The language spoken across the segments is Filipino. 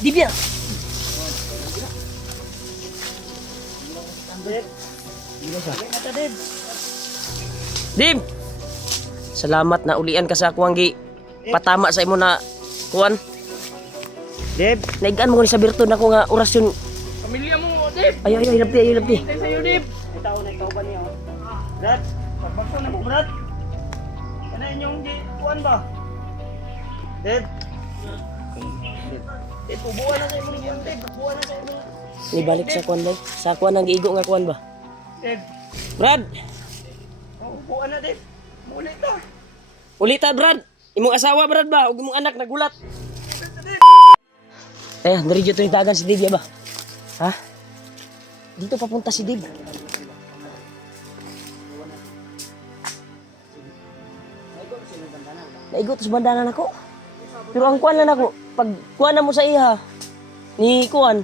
Dibya. Dib. Salamat na ulian ka sa kuwang gi patama sa imo na kuan. Dib, Naigaan mo ko ni sa birtud na ko nga orasyon. Pamilya mo, Dib. Ayo ilapti, ilapti. Hintay sa'yo, Dib. itaw na ikaw ba niya? Brad, pagbagso na mo, Brad. Ano inyong di kuan ba? Dib. Dib, ubuan na sa imo ni Dib. Ubuan na sa imo. Ni balik sa kuan day. Sa kuan ang giigo nga kuan ba? Dib, Brad, ubuan na, Dib. Muli ta. ulita Brad. Imong asawa Brad ba ug imong anak nagulat. Eh, dari dito ni tagan si Dib ya ba? Ha? Dito papunta si Dib. Naigot sa bandanan ako. Pero ang kuan lang ako, pag kuan na mo sa iha, ni kuan,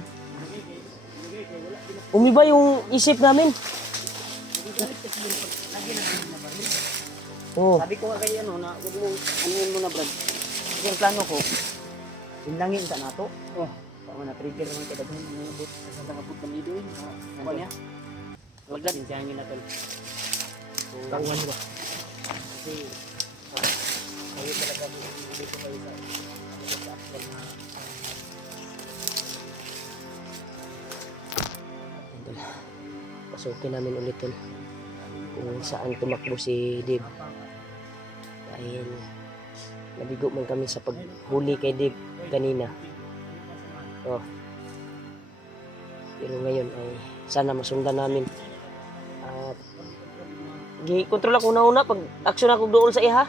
umiba yung isip namin. Oh, Sabi ko nga kay ano na wag mo anuhin mo na, Brad. Kasi ang plano ko, hinlangin sa nato. Oh, para na trigger naman kay daghan ng bot sa nangabot kami doon. Ano niya? Wag lang sinsahin na tol. So, kauwan ba? kasi kayo talaga dito kayo sa actual na Tol. Pasukin namin ulit tol. Kung saan tumakbo si Dib. Dahil nabigo man kami sa paghuli kay Dib kanina. Oh. Pero ngayon ay sana masundan namin. At gi-control ako una pag action ako dool sa iha.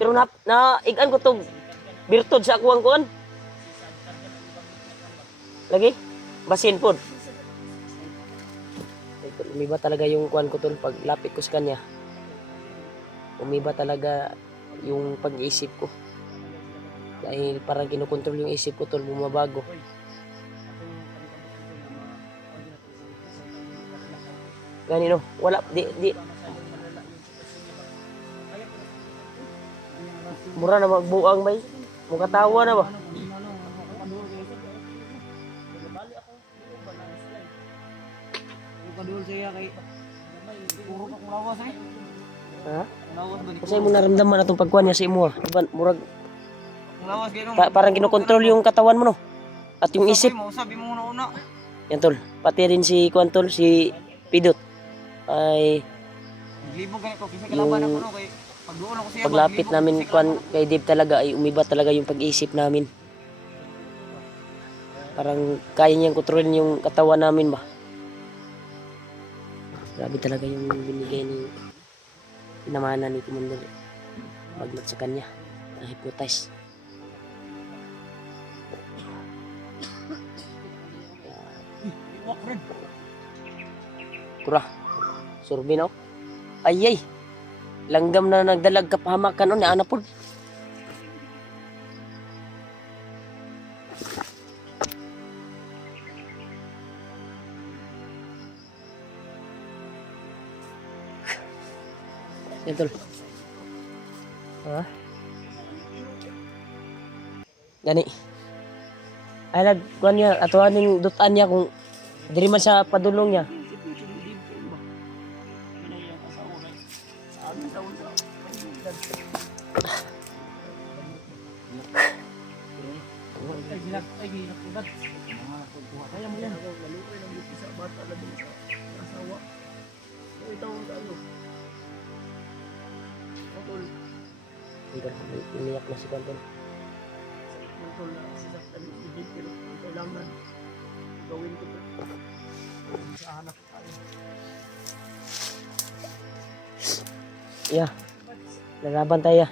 Pero na igan ko to birtud sa akuang kuan. Lagi basin pod. Umiba talaga yung kuan ko tol pag lapit ko sa kanya. Umiba talaga yung pag-iisip ko. Dahil parang kinokontrol yung isip ko tol, bumabago. Ganino, wala di mura na magbuang bay. Mukatawa na ba? kadul saya kay puro ka kung lawas eh. Ha? Lawas ba ni? Kasi mo naramdaman atong pagkuan niya sa imo. Diba, murag Kung lawas gay parang kinokontrol yung katawan mo no. At yung isip. Sabi mo una. Yan tol. Pati rin si kuan tol, si Pidot. Ay Libo ganito kasi Yung kalaban ako no kay pag doon ako siya paglapit namin kuan kay Dib talaga ay umiba talaga yung pag-iisip namin. Parang kaya niyang kontrolin yung katawan namin ba. Grabe talaga yung binigay ni pinamana ni Commander Magnat sa kanya. Na-hypnotize. Kura. Surbi no? Ayay. Langgam na nagdalag kapahamakan o ni Anapod. Yan tol. Ha? Gani. Ay nagkuhan niya, atuhan yung dutan niya kung diri man sa padulong niya. Umiyak na si Kanton. Yeah. Lalaban tayo.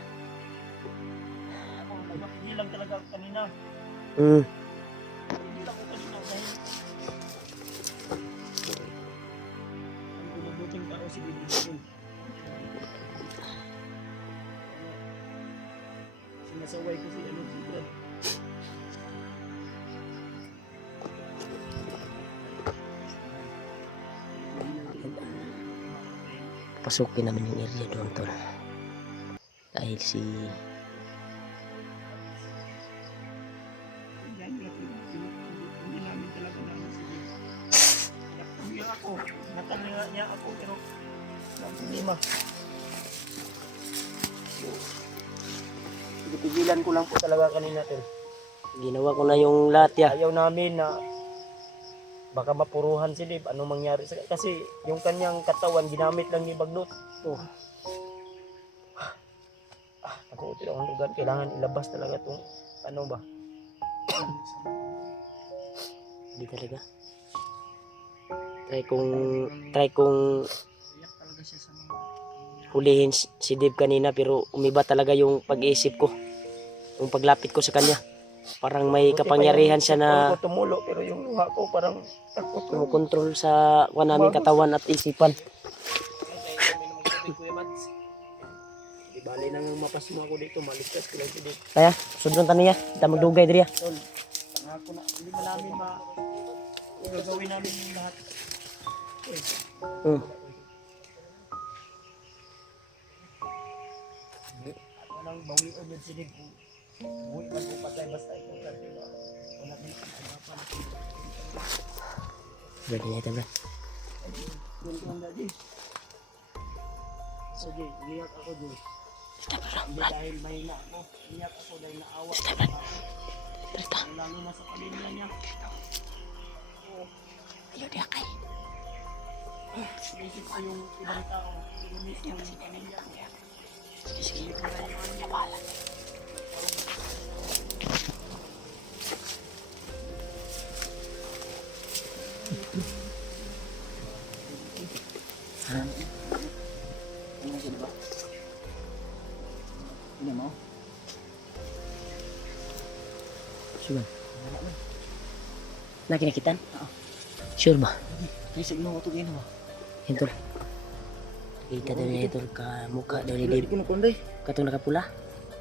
Hindi lang talaga kanina. Hmm. Hindi lang ako kanina dahil ang pinabuting tao si Bibigyan. Sinasaway ko si ano si Brad. Pasukin namin yung area doon tol. Dahil si ako. Ingatan niya ako pero walang problema. Pigilan ko lang po talaga kanina tol. Ginawa ko na yung lahat ya. Ayaw namin na baka mapuruhan si Dave. Anong mangyari sa kasi yung kanyang katawan ginamit lang ni Bagnot. Oh. Ako ang lugar kailangan ilabas talaga tong ano ba? Hindi talaga. Try kong hulihin si Dave kanina pero umiba talaga yung pag-iisip ko. Yung paglapit ko sa kanya. Parang may kapangyarihan siya na Ako tumulo pero yung luha ko parang takot ko. kontrol sa namin katawan at isipan. Di bali nang mapas mo ako dito, maligtas ko lang si Dave. Kaya, sudron taniya. Kita magdugay diriya. Tol, pangako na, hindi man namin gagawin namin yung lahat. Ako nang bawian yun si Dave. Uwi man ko patay basta ikaw kasi wala din ang harapan. Brad, niya ito, Brad. Yun ko ang daddy. So Jay, iyak ako Jay. Hindi dahil mahina ako. Iyak ako dahil naawa ako. Lalo na sa pamilya niya. Ayaw niya kay. Isip ko yung ibang tao. Inumis yung pamilya ko. Sige, nabahala. Ano siya diba? Ano mo? Sure. Nakinakitan? Sure ba? Isip mo ito gino ba? Ito. Kita daw niya ito ka mukha daw ni Hindi Dave. ko nakunday. Katong nakapula.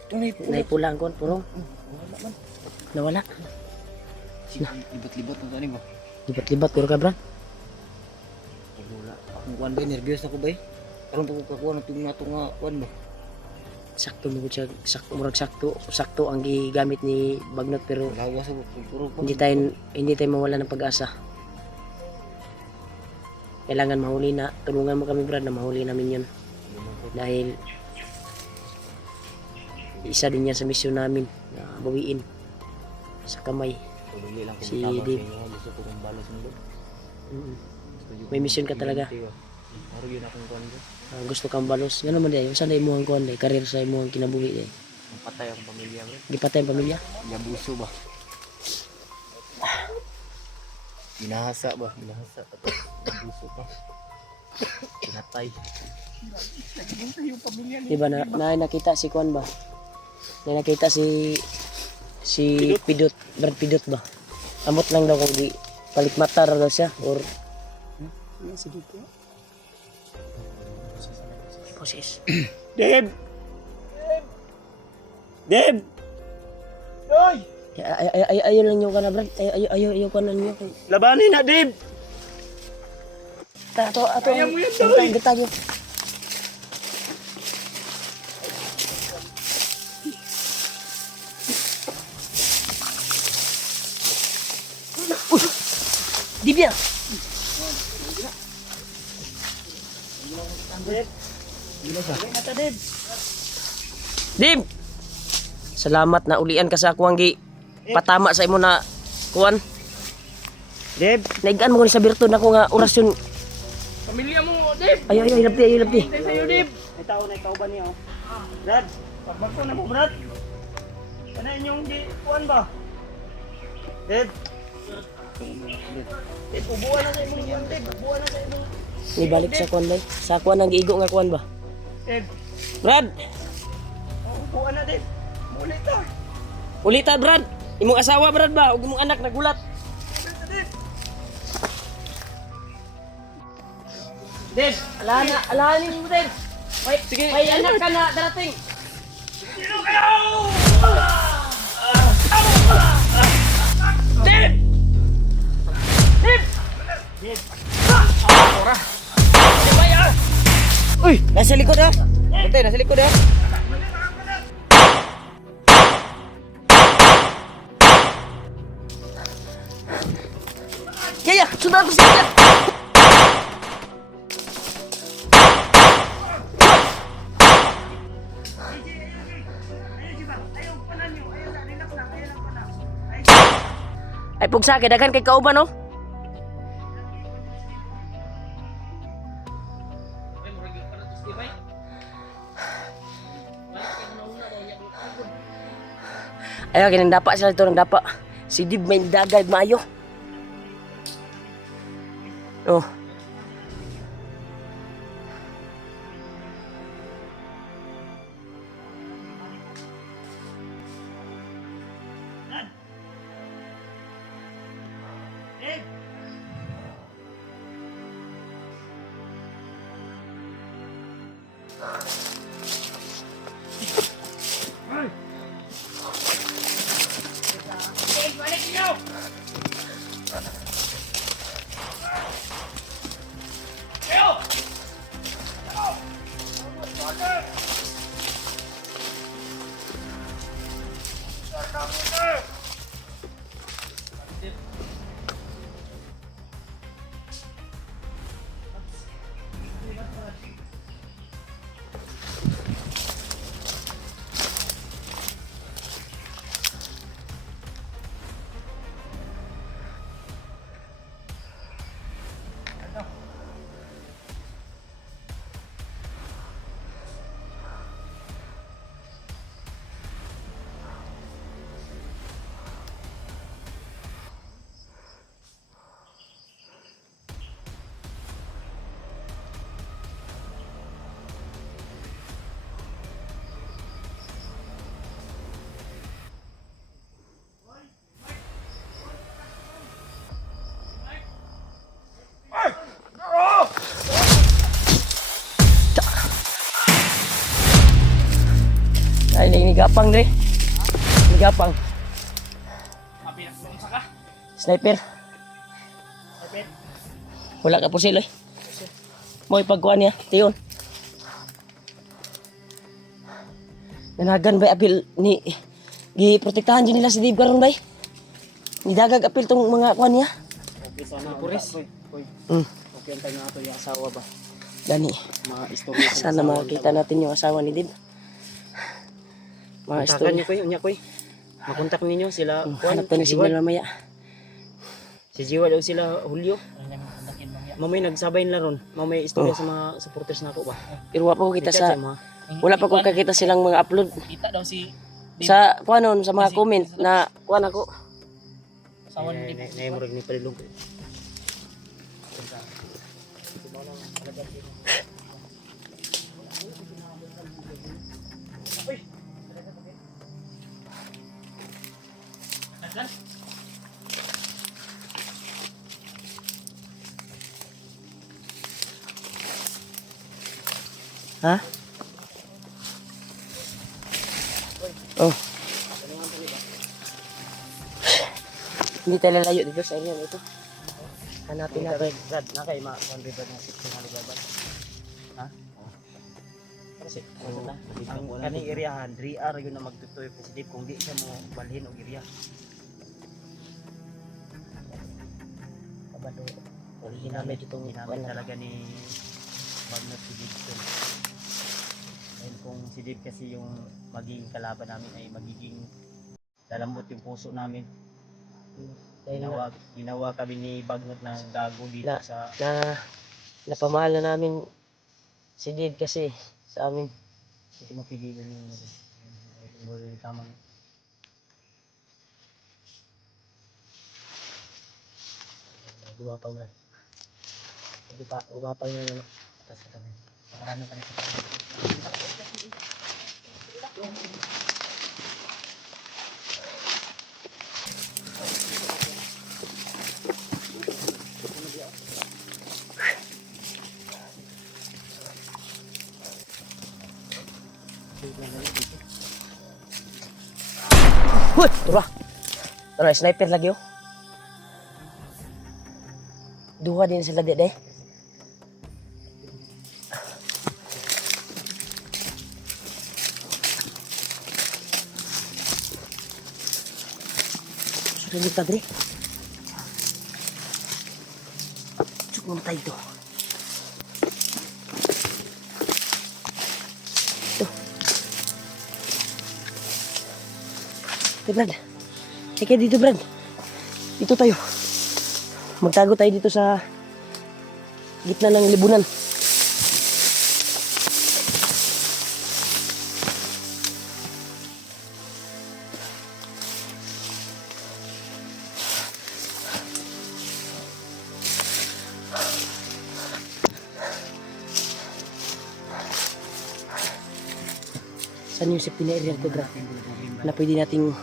Ito na ipula. Naipula ang kon, purong. Wala man. Nawala. Libat-libat ang tanim ba? Libat-libat, puro ka, Brad. Wala. Akong kuwan ba? Nervyos ako ba? Karoon ko kakuha na itong nato nga kuwan ba? Sakto mo siya, murag sakto ang gigamit ni Bagnot pero Lawas ako. Puro hindi tayo mawala ng pag-asa. Kailangan mahuli na, tulungan mo kami Brad na mahuli namin yun. Dahil isa din yan sa misyon namin na bawiin sa kamay. Si Dave. Gusto ko kong balas mo. May misyon ka talaga. Pero yun akong kuwan ba? Gusto kang balos. Ganun man din. Saan na imuhang kuhan day? Karir sa imuhang kinabuhi day. Patay ang pamilya mo. Gipatay ang pamilya? Yabuso ba? Ginahasa ba? Ginahasa. Yabuso pa. Pinatay. Diba na nakita si kuhan ba? Na nakita si Pidot. Brad Pidot ba? Amot lang daw kung di palit mata raw daw siya or Sige po. poses. Deb! Deb! Oy! Ayaw lang yung kana Brad. Ayaw kana niyo. Labanin na, Deb! Ato. Kaya mo yan, Doy! Gitag yun. Dibya! Deb! Mata, Deb! Dib! Salamat na ulian ka sa ako ang patama sa imo na kuan. Deb! Naigaan mo ko ni sa birtud na ko nga orasyon. Pamilya mo, Deb! Ayaw, hilabti. Hintay sa'yo, Deb! May tao na ikaw ba niya, oh? Brad! Pagbagko na mo, Brad! Ano inyong kuwan ba? Deb! Deb, ubuan na sa imong kuwan, Deb! Ubuan na sa imong... Ibalik sa kuan day. Sa kuan ang giigo nga kuan ba? Deb! Brad! Ubuan na, Deb! Mulit na! Ulita Brad! Imong asawa Brad ba? Ug imong anak nagulat. Deb, alahanin mo Deb. May anak ka na darating. Sino kayo? Deb! Deb! Deb! Uy, nasa likod ha. Bantay, nasa likod ha. Yaya, sundan ko siya. Ay pugsa kay daghan kay kauban no. Ayaw kinang dapa sila dito ng dapa. Si Dib may dagay maayo. Oh. Ay, nigapang dre. Nigapang. Sniper. Wala ka pusil eh. Mo ipagkuan niya, tiyon. Nanagan ba apil ni giprotektahan din nila si Dib karon bay. Ni dagag apil tong mga kuan niya. Okay sana puris. Okay ang tayo nato yung asawa ba. Dani. Mga istorya Sana makita natin yung asawa ni Dib. Mga Kontakan istorya. niyo koy, unya koy. Makontak ninyo sila. Hanap tayo ng signal mamaya. Si Jiwa daw sila Julio. Mamay nagsabay nila ron. Mamay istorya sa mga supporters nako ba. Pero wala pa ko kita sa mga wala pa ko kakita silang mga upload kita daw si sa kuanon sa mga comment na kuan ako. sawan ni murag ni palilog. Ha? Oh. Hindi tayo lalayo dito sa area ito. Hanapin natin. Brad, na kay ma 100 na 16 haligaban. Ha? Kasi ang kaning area 3R yun na magtutoy positive kung di siya mo balhin og area. Kabalo. Ginamit itong ginamit talaga ni Bagnot si Dibson. And kung si Dib kasi yung magiging kalaban namin ay magiging lalambot yung puso namin. Ginawa kami ni Bagnot na gago dito sa napamahal na namin si Dib kasi sa amin. Hindi mapigilan yung tamang Gumapang na. Gumapang na naman. tas kami. Marami kami sa Hoy, tara. Tara, sniper lagi oh. Duha din sila dede. Sudah lupa, Dre. Cukup mamatay ito. Ito, Brad. Teka dito, Brad. Dito tayo. Magtago tayo dito sa gitna ng libunan. Saan yung safety na area ko, Brad? Na pwede nating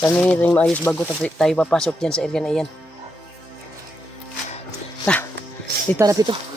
saan yun natin maayos bago tayo papasok dyan sa area na iyan. Dito na, Pito.